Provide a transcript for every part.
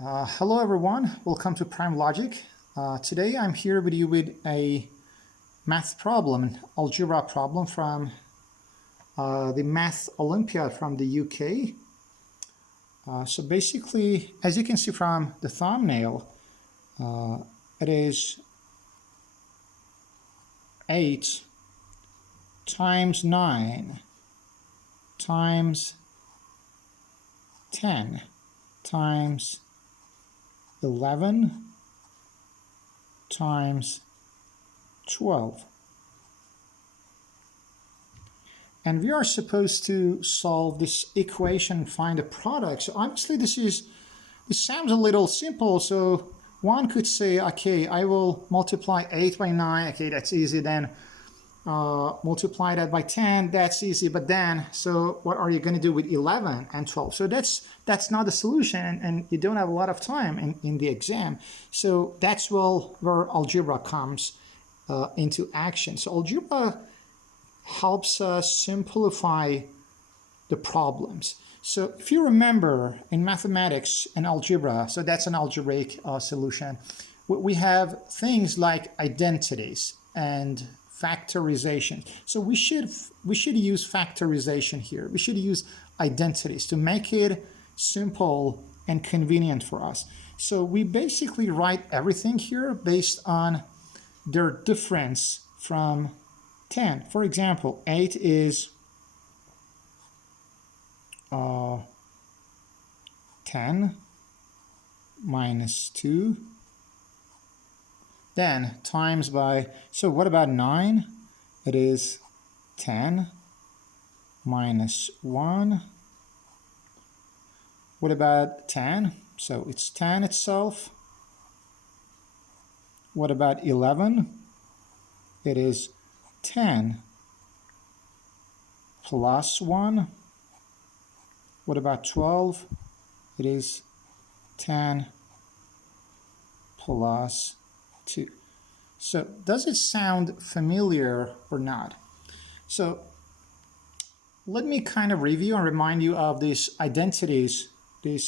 Hello everyone, welcome to PrimeLogic. Today I'm here with you with a math problem, an algebra problem from the Math Olympiad from the UK. So basically, as you can see from the thumbnail, it is 8 times 9 times 10 times 11 times 12. And we are supposed to solve this equation, find a product. So obviously this sounds a little simple. So one could say, okay, I will multiply 8 by 9. Okay, that's easy. Then multiply that by 10, that's easy. But then, so what are you going to do with 11 and 12? So that's not the solution, and you don't have a lot of time in the exam. So that's where algebra comes into action. So algebra helps us simplify the problems. So if you remember in mathematics and algebra, so that's an algebraic solution, we have things like identities and factorization. So we should use factorization here. We should use identities to make it simple and convenient for us. So we basically write everything here based on their difference from 10. For example, 8 is 10 minus 2. Then times by, so what about 9? It is 10 minus 1. What about 10? So it's 10 itself. What about 11? It is 10 plus 1. What about 12? It is 10 plus 2. So does it sound familiar or not? So let me kind of review and remind you of these identities in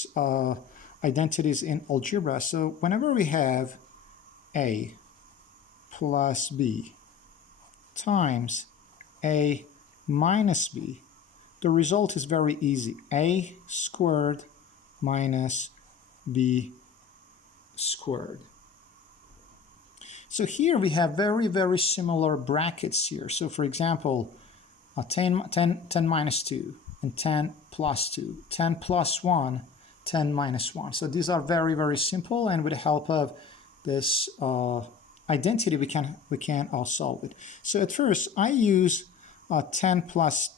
algebra. So whenever we have a plus b times a minus b, the result is very easy. A squared minus b squared. So here we have very, very similar brackets here. So for example, 10 minus 2 and 10 plus 2, 10 plus 1, 10 minus 1. So these are very, very simple, and with the help of this identity, we can solve it. So at first, I use 10 plus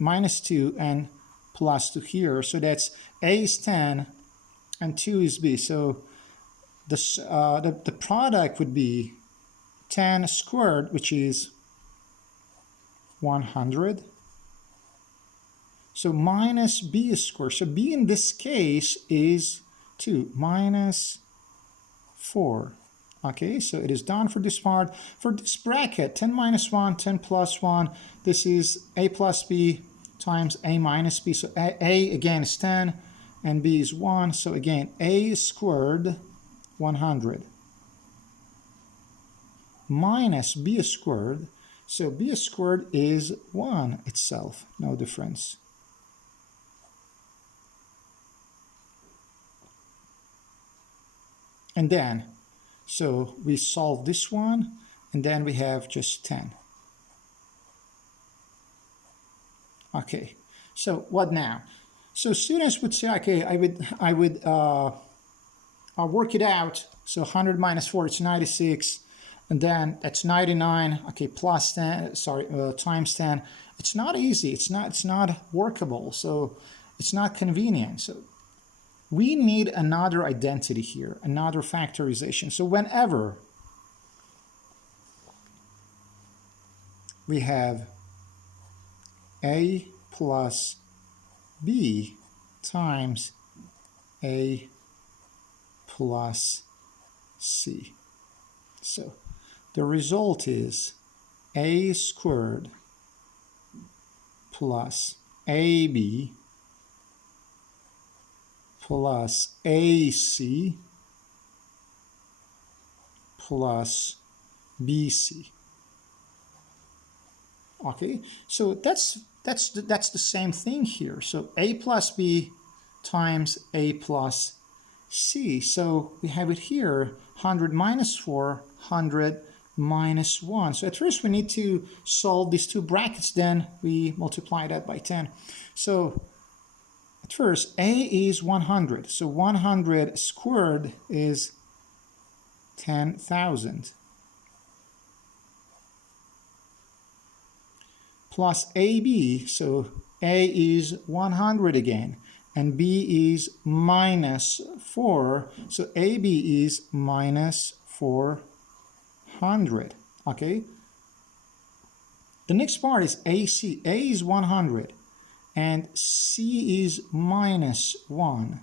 minus 2 and plus 2 here. So that's A is 10 and 2 is B. So the product would be 10 squared, which is 100. So minus b squared. So b in this case is 2 minus 4. Okay, so it is done for this part. For this bracket, 10 minus 1, 10 plus 1, this is a plus b times a minus b. So a again is 10 and b is 1. So again, a squared 100 minus b squared. So b squared is 1 itself, no difference. And then, so we solve this one, and then we have just 10. Okay, so what now? So students would say, okay, I would work it out. So 100 minus 4, it's 96. And then that's 99, okay, plus 10, sorry, times 10. It's not easy, it's not workable, so it's not convenient. So we need another identity here, another factorization. So whenever we have a plus b times a plus c. So the result is a squared plus ab plus AC plus BC. Okay, so that's the same thing here. So A plus B times A plus C. So we have it here, 100 minus 4, 100 minus 1. So at first we need to solve these two brackets, then we multiply that by 10. So at first, A is 100. So 100 squared is 10,000. Plus AB, so A is 100 again, and B is minus 4, so AB is minus 400, okay? The next part is AC. A is 100, and C is minus 1,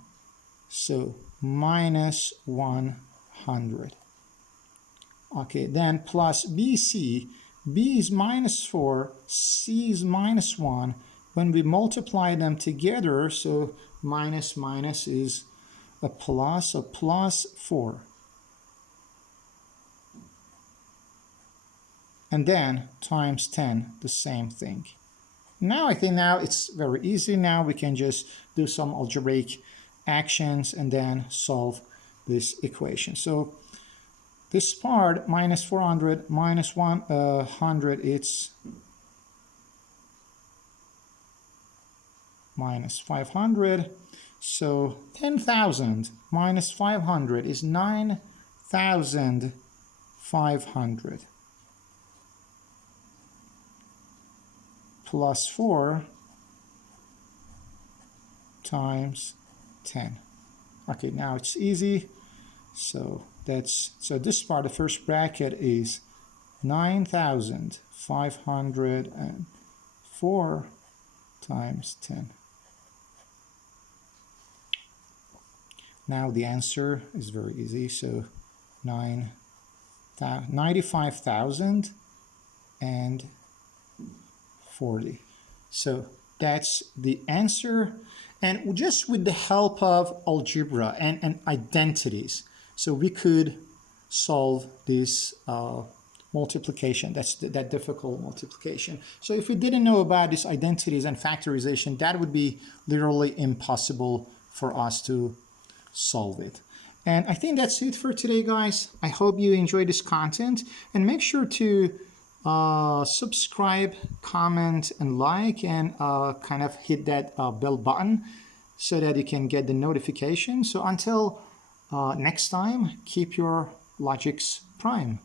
so minus 100. Okay, then plus BC. B is minus 4, C is minus 1. When we multiply them together, so minus minus is a plus, so plus 4. And then times 10, the same thing. Now I think now it's very easy. Now we can just do some algebraic actions and then solve this equation. So this part, minus 400 minus 100, it's minus 500. So 10,000 minus 500 is 9,500. Plus 4 times 10. Okay, now it's easy. So this part, the first bracket is 9,504 times 10. Now the answer is very easy. So 95,040. So that's the answer. And just with the help of algebra and identities, so we could solve this multiplication, that difficult multiplication. So if we didn't know about these identities and factorization, that would be literally impossible for us to solve it. And I think that's it for today, guys. I hope you enjoyed this content, and make sure to subscribe, comment, and like, and kind of hit that bell button so that you can get the notification. So until next time, keep your logics prime.